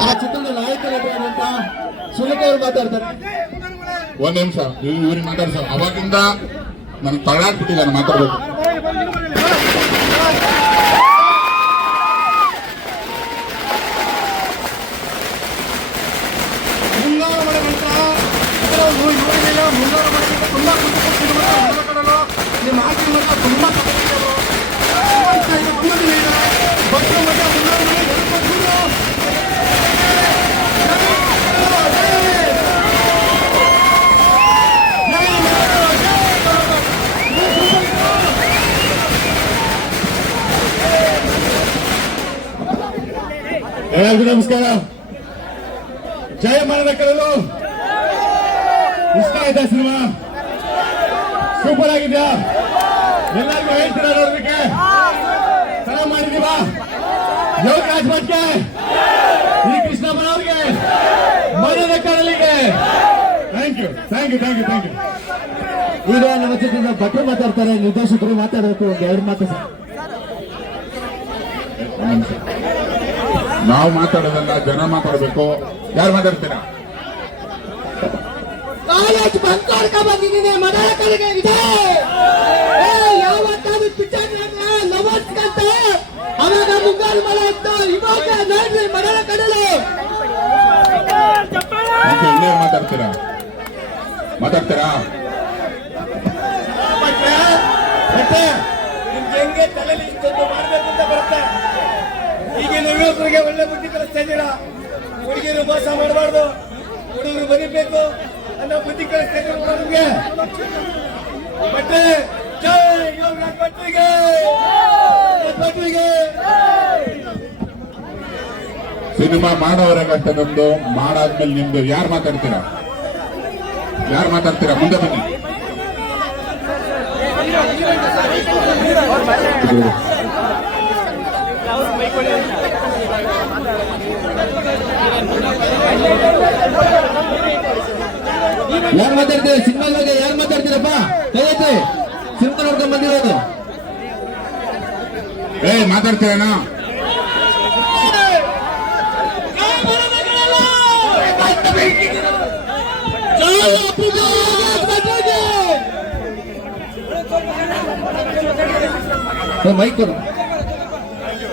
ಆ ಚಿತ್ರದ ಮಾತಾಡ್ತಾರೆ ಒಂದ್ ನಿಮಿಷ ಇವ್ರಿಗೆ ಮಾತಾಡ್ತಾರೆ ಅವಾಗಿಂದ ನನ್ ನಾನು ಮಾತಾಡ್ಬೇಕು. ಎಲ್ಲರಿಗೂ ನಮಸ್ಕಾರ ಜಯ ಮರಣದ ಕಡಲು ಇಷ್ಟ ಆಯ್ತಾ ಸಿನಿಮಾ ಸೂಪರ್ ಆಗಿದ್ಯಾ ಎಲ್ಲರಿಗೂ ಹೇಳ್ತೀರಾ ಅದಕ್ಕೆ ಸಲ ಮಾಡಿದೀವಾ ಯೋಗ ರಾಜ್ಮಠ್ಗೆ ಈ ಕೃಷ್ಣಪ್ಪನ ಅವ್ರಿಗೆ? ಮನದ ಕಡಲಿಗೆ? Thank you thank you thank you thank you ಈಗ ನಮ್ಮ ಜೊತೆ ಭಟ್ರು ಮಾತಾಡ್ತಾರೆ ನಿರ್ದೇಶಕರು ಮಾತಾಡಬೇಕು ಒಂದು ಎರಡು ಮಾತು ಸರ್ ನಾವು ಮಾತಾಡೋದಲ್ಲ ಜನ ಮಾತಾಡಬೇಕು. ಯಾರು ಮಾತಾಡ್ತೀರಾ? ಕಾಲೇಜ್ ಬಂದ್ ಮಾಡ್ಕೊ ಬಂದಿದ್ದೀನಿ ಮನೆಯ ಕಡೆಗೆ ಇದೆ. ಮಾತಾಡ್ತೀರಾ? ಮಾತಾಡ್ತೀರಾ? ಹೆಂಗೆ ತಲೆಯಲ್ಲಿ ಇಷ್ಟೊಂದು ಮಾಡಬೇಕು ಅಂತ ಬರುತ್ತೆ? ಈಗಿನ ಯುವಕರಿಗೆ ಒಳ್ಳೆ ಬುದ್ಧಿ ಕಲಿಸ್ತಾ ಇದ್ದೀರಾ? ಹುಡುಗಿರು ಮೋಸ ಮಾಡಬಾರ್ದು. ಹುಡುಗರು ಬರೀಬೇಕು ಅನ್ನೋ ಬುದ್ಧಿ ಕಲಿಸ್ತಾ ಇದ್ದೀರಾ ನಮ್ಗೆ? ಮತ್ತೆ ಜೈ ಯೋಗರಾಜ್ ಭಟ್ರಿಗೆ ಭಟ್ರಿಗೆ ಸಿನಿಮಾ ಮಾಡೋವರೆಗಷ್ಟೇ ನಮ್ದು. ಮಾಡಾದ್ಮೇಲೆ ನಿಮ್ದು. ಯಾರು ಮಾತಾಡ್ತೀರಾ? ಯಾರು ಮಾತಾಡ್ತೀರಾ? ಮುಂದೆ ಬನ್ನಿ. ಯಾರು ಮಾತಾಡ್ತೀರಾ? ಸಿನಿಮಾ ಬಗ್ಗೆ ಯಾರು ಮಾತಾಡ್ತೀರಪ್ಪ? ಕೈ ಎತ್ತಿ ಸಿನಿಮಾ ಬಂದಿರೋದು. ಏ ಮಾತಾಡ್ತೀರೇನಾ?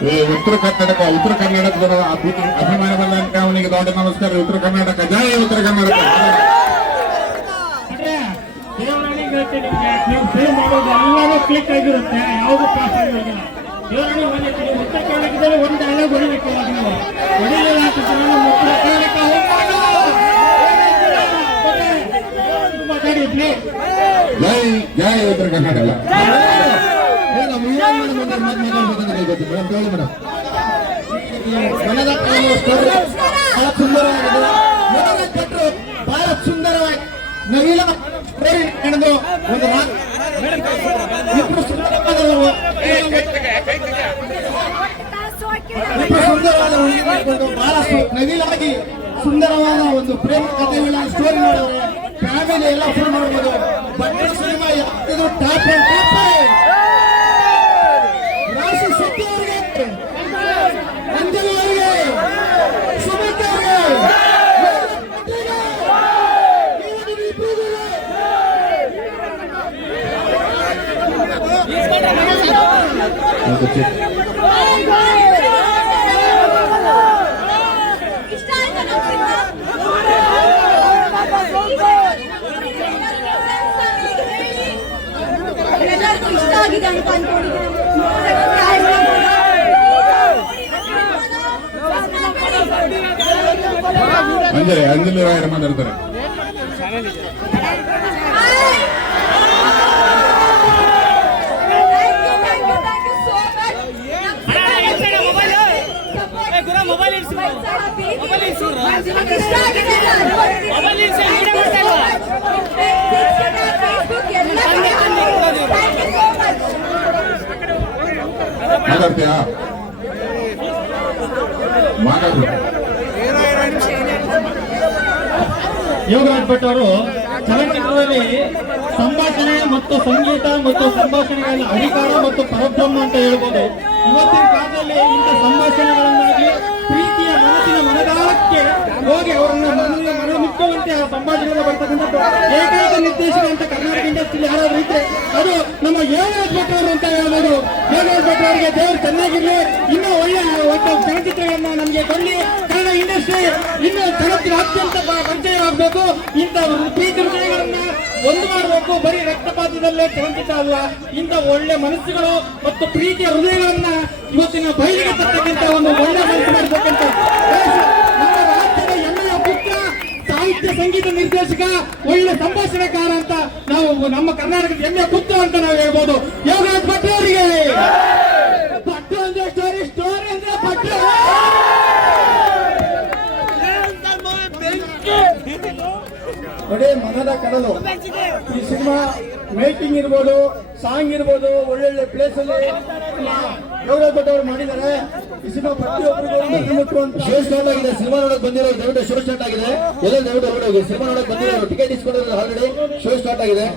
ಏ, ಉತ್ತರ ಕರ್ನಾಟಕ, ಉತ್ತರ ಅದ್ಭುತ ಅಭಿಮಾನ ಬಂದಂತ ಅವನಿಗೆ ದೊಡ್ಡ ನಮಸ್ಕಾರ. ಉತ್ತರ ಕರ್ನಾಟಕ ಜಯ ಉತ್ತರ ಕರ್ನಾಟಕ. ನೀವು ಮಾಡೋದು ಎಲ್ಲರೂ ಕ್ಲಿಕ್ ಆಗಿರುತ್ತೆ, ಯಾವುದು ಪಾಸ್ ಆಗಿರೋದಿಲ್ಲ ಉತ್ತರ ಕರ್ನಾಟಕದಲ್ಲಿ ಒಂದು ಡೈಲಾಗ್ ಹೊಡಿಬೇಕಿಲ್ಲ ನೀವು ಹೊಡಿಲಿಲ್ಲ ಅಂತಂದ್ರೆ ನಮ್ಮ ಉತ್ತರ ಕರ್ನಾಟಕ ಹೋಗ್ಬಾರ್ದು. ಮಾತಾಡಿ ಪ್ಲೀಸ್ ಜೈ ಜೈ ಉತ್ತರ ಕರ್ನಾಟಕ ಏ, ನಮ್ಮ ಹೀರೋಯಿನ್ ಮೇಡಮ್ ಒಂದು ಮಾತು ಮಾತಾಡ್ಬೇಕಂತ ಹೇಳ್ಬೇಕು. ಮೇಡಮ್ ಕೇಳಿ ಮೇಡಮ್ ಮನದ ಬಹಳ ಸುಂದರವಾಗಿದೆ ಮನದ ಭಟ್ರು ಬಹಳ ಸುಂದರವಾಗಿ ನವಿಲ story ಹೆಣೆದು ಒಂದು ಇಬ್ಬರು ಸುಂದರವಾದ ಹುಡುಗಿಕೊಂಡು ಬಹಳ ನವಿಲಾಗಿ ಸುಂದರವಾದ ಒಂದು ಪ್ರೇಮ ಕಥೆಗಳ ಸ್ಟೋರಿ ಮಾಡಿದ್ರೆ ಫ್ಯಾಮಿಲಿ ಎಲ್ಲ ಫುಲ್ ಮಾಡ್ಬೋದು. ಬಟ್ಟೆ ಸಿನಿಮಾ ಯಾವ್ದು ಟಾಪ್ ಅಂಡ್ ಅನ್ಕೊಂಡಿದ್ದೀನಿ ಅಂಜಲಿ ಅಂಜಲಿ ರಾಯರು ಮಾತಾಡ್ತಾರೆ ಯೋಗರಾಜ್ ಭಟ್ ಅವರು ಚಲನಚಿತ್ರದಲ್ಲಿ ಸಂಭಾಷಣೆ ಮತ್ತು ಸಂಗೀತ ಮತ್ತು ಸಂಭಾಷಣೆಗಳ ಅಧಿಕಾರ ಮತ್ತು ಪರಬ್ರಹ್ಮ ಅಂತ ಹೇಳ್ಬೋದು. ಇವತ್ತಿನ ಕಾಲದಲ್ಲಿ ಇಂಥ ಸಂಭಾಷಣೆಗಳನ್ನಾಗಿ ಪ್ರೀತಿಯ ಮನಸ್ಸಿನ ಮನದಾಳಕ್ಕೆ ಹೋಗಿ ಅವರನ್ನು ಮನೆ ಮುಟ್ಟುವಂತೆ ಆ ಸಂಭಾಷಣೆಯಿಂದ ಬರ್ತಕ್ಕಂಥದ್ದು ಏಕೈಕ ನಿರ್ದೇಶಕ ಅಂತ ಕರ್ನಾಟಕ ಇಂಡಸ್ಟ್ರಿ ಯಾರಾದ್ರೂ ಇದ್ರೆ ಅದು ನಮ್ಮ ಯೋಗರಾಜ್ ಭಟ್ ಅವರು ಅಂತ ಹೇಳ್ಬೋದು. ಯೋಗರಾಜ್ ಭಟ್ ಅವರಿಗೆ ದೇವರು ಚೆನ್ನಾಗಿರ್ಲಿ. ಇನ್ನೂ ಒಳ್ಳೆ ಒಂದು ಚಲನಚಿತ್ರಗಳನ್ನ ನಮಗೆ ಕೊಡಲಿ. ಕನ್ನಡ ಇಂಡಸ್ಟ್ರಿ ಇನ್ನೂ ಜಗತ್ತಿನಾದ್ಯಂತ ಅತ್ಯಂತ ಪರಿಚಯವಾಗಬೇಕು ಇಂಥ ಪ್ರೀತಿ ಹೃದಯಗಳನ್ನ ಒಂದು ಮಾಡಬೇಕು. ಬರೀ ರಕ್ತಪಾತದಲ್ಲೇ ಚಲನಚಿತ್ರ ಅಲ್ಲ ಇಂಥ ಒಳ್ಳೆ ಮನಸ್ಸುಗಳು ಮತ್ತು ಪ್ರೀತಿಯ ಹೃದಯಗಳನ್ನ ಇವತ್ತಿನ ಬಯಲಿಗೆ ತರ್ತಕ್ಕಂಥ ಒಂದು ಒಳ್ಳೆ ಮನಸ್ಸು ಮಾಡಬೇಕಂತ ನಮ್ಮ ರಾಜ್ಯದ ಹೆಮ್ಮೆಯ ಪುತ್ರ ಸಾಹಿತ್ಯ ಸಂಗೀತ ನಿರ್ದೇಶಕ, ಒಳ್ಳೆ ಸಂಭಾಷಣೆಕಾರ ಅಂತ ನಾವು ನಮ್ಮ ಕರ್ನಾಟಕದ ಹೆಮ್ಮೆ ಕುತ್ತು ಅಂತ ನಾವು ಹೇಳ್ಬೋದು. ಯೋಗರಾಜ್ ಭಟ್ ಅವರಿಗೆ. ಭಟ್ರು ಅಂದ್ರೆ ಸ್ಟೋರಿ ಸ್ಟೋರಿ ಅಂದ್ರೆ ಭಟ್ರು ಮನದ ಕಡಲು ಈ ಸಿನಿಮಾ ಮೇಕಿಂಗ್ ಇರ್ಬೋದು, ಸಾಂಗ್ ಇರ್ಬೋದು, ಒಳ್ಳೊಳ್ಳೆ ಪ್ಲೇಸ್ ಅಲ್ಲಿ. ಯೋಗರಾಜ್ ಭಟ್ ಅವರು ಮಾಡಿದ್ದಾರೆ. ಈ ಸಿನಿಮಾ ಪ್ರತಿಯೊಬ್ಬರಿಗೂ ಶೋ ಸ್ಟಾರ್ಟ್ ಆಗಿದೆ. ಸಿನಿಮಾ ನೋಡಕ್ ಬಂದಿರೋ ದಯವಿಟ್ಟು ಶೋ ಸ್ಟಾರ್ಟ್ ಆಗಿದೆ. ಎಲ್ಲ ದಯವಿಟ್ಟು ಹೊರಡೋಗಿ ಸಿನಿಮಾ ನೋಡಕ್ ಬಂದಿರೋ ಟಿಕೆಟ್ ಇಸ್ಕೊಂಡಿರೋ ಆಲ್ರೆಡಿ ಶೋ ಸ್ಟಾರ್ಟ್ ಆಗಿದೆ.